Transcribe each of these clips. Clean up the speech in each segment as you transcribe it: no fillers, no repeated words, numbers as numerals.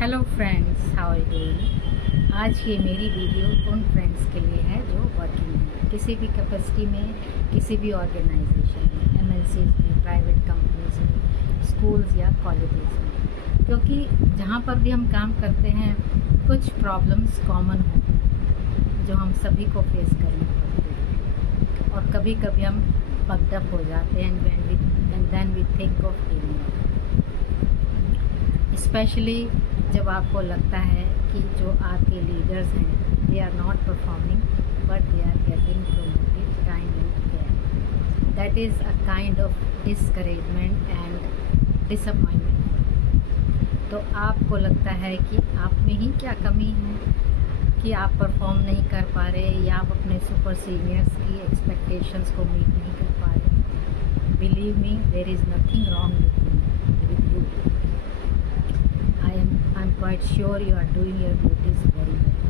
Hello friends, how are you doing. आज ये मेरी वीडियो उन फ्रेंड्स के लिए है जो वर्किंग है किसी भी कैपेसिटी में, किसी भी ऑर्गेनाइजेशन में, एमएनसीज में, प्राइवेट कंपनीज में, स्कूल्स या कॉलेजेस में। क्योंकि जहाँ पर भी हम काम करते हैं कुछ प्रॉब्लम्स कॉमन होती हैं जो हम सभी को फेस करनी पड़ती है, और कभी कभी हम पगडप हो जाते हैं and then we think of giving up. Specially जब आपको लगता है कि जो आपके लीडर्स हैं they are not performing but they are getting promoted time and care, that is a kind of discouragement and disappointment. तो आपको लगता है कि आप में ही क्या कमी है कि आप परफॉर्म नहीं कर पा रहे, या आप अपने सुपर सीनियर्स की एक्सपेक्टेशंस को मीट नहीं कर पा रहे। Believe me, there is nothing wrong with you. I'm quite sure you are doing your duties very well,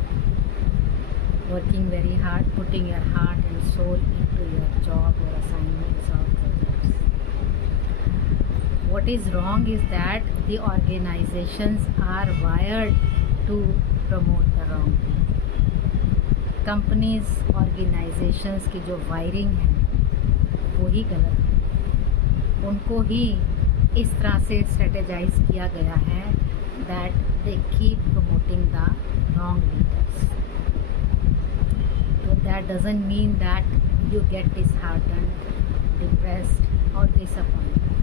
working very hard, putting your heart and soul into your job or assignments or projects. What is wrong is that the organizations are wired to promote the wrong thing. Companies, organizations की जो wiring है वो ही गलत है। उनको ही इस तरह से स्ट्रेटेजाइज किया गया है that they keep promoting the wrong leaders. So that doesn't mean that you get disheartened, depressed or disappointed.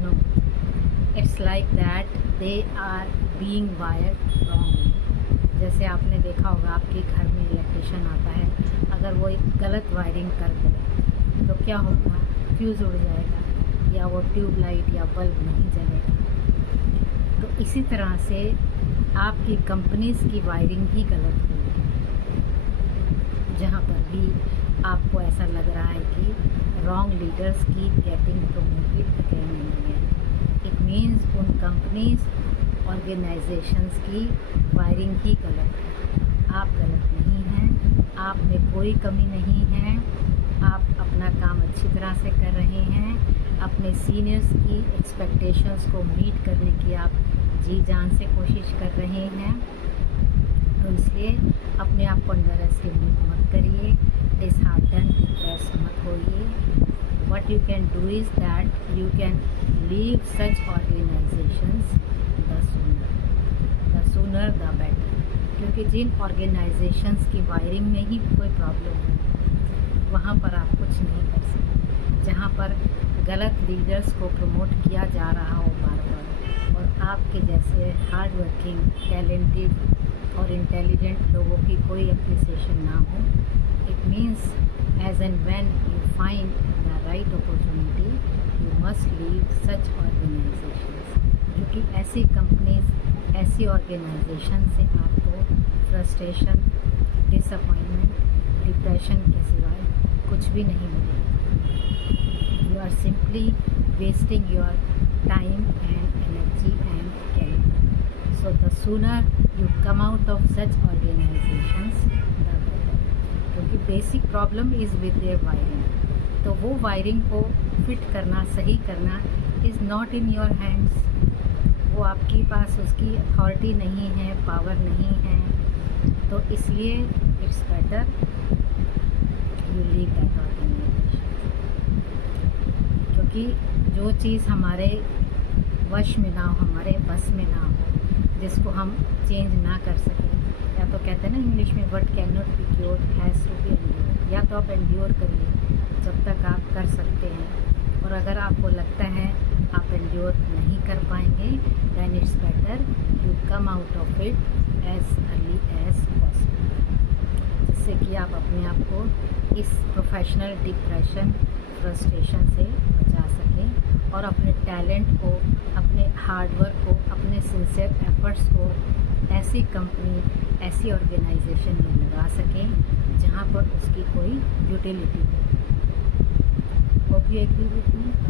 No, it's like that they are being wired wrongly. जैसे आपने देखा होगा आपके घर में इलेक्ट्रिशियन आता है, अगर वो एक गलत वायरिंग कर दे तो क्या होगा, फ्यूज़ उड़ जाएगा या वो ट्यूबलाइट या बल्ब नहीं जलेगा। तो इसी तरह से आपकी कंपनीज की वायरिंग ही गलत हुई। जहाँ पर भी आपको ऐसा लग रहा है कि रॉन्ग लीडर्स की getting promoted again and again, it means उन कंपनीज ऑर्गेनाइजेशंस की वायरिंग ही गलत है। आप गलत नहीं हैं, आप में कोई कमी नहीं है, आप अपना काम अच्छी तरह से कर रहे हैं, अपने सीनियर्स की एक्सपेक्टेशंस को मीट करने की आप जी जान से कोशिश कर रहे हैं। तो इसलिए अपने आप को अंडर एस्टिमेट मत करिए, डिसहार्टन, डिप्रेस मत होइए। What you can do is that you can leave such organisations the sooner the better. क्योंकि जिन ऑर्गेनाइजेशंस की वायरिंग में ही कोई प्रॉब्लम है वहाँ पर आप कुछ नहीं कर सकते। जहाँ पर गलत लीडर्स को प्रमोट किया जा रहा हो बार बार, और आपके जैसे हार्ड वर्किंग, टैलेंटेड और इंटेलिजेंट लोगों की कोई अप्रिसिएशन ना हो, it means as and when you find the right opportunity you must leave such organisations. क्योंकि ऐसी कंपनीज, ऐसी ऑर्गेनाइजेशन से आपको फ्रस्ट्रेशन, डिसअपॉइंटमेंट, डिप्रेशन के सिवाय कुछ भी नहीं मिलेगा। You are simply wasting your time and energy and career. So the sooner you come out of such organizations, the better. क्योंकि basic problem is with their wiring. तो वो wiring को fit करना, सही करना is not in your hands. वो आपके पास उसकी अथॉरिटी नहीं है, पावर नहीं है। तो इसलिए it's better you leave that organization. क्योंकि जो चीज़ हमारे वश में ना हो, हमारे बस में ना हो, जिसको हम चेंज ना कर सकें, या तो कहते हैं ना इंग्लिश में what can not be cured has to be endured. या तो आप एंड्योर करिए जब तक आप कर सकते हैं, और अगर आपको लगता है आप एंड्योर नहीं कर पाएंगे than it's better you come out of it as early as possible, जिससे कि आप अपने आप को इस प्रोफेशनल डिप्रेशन, फ्रस्ट्रेशन से बचा सकें, और अपने टैलेंट को, अपने हार्डवर्क को, अपने सिंसियर एफर्ट्स को ऐसी कंपनी, ऐसी ऑर्गेनाइजेशन में लगा सकें जहां पर उसकी कोई यूटिलिटी हो। Hope you agree with me.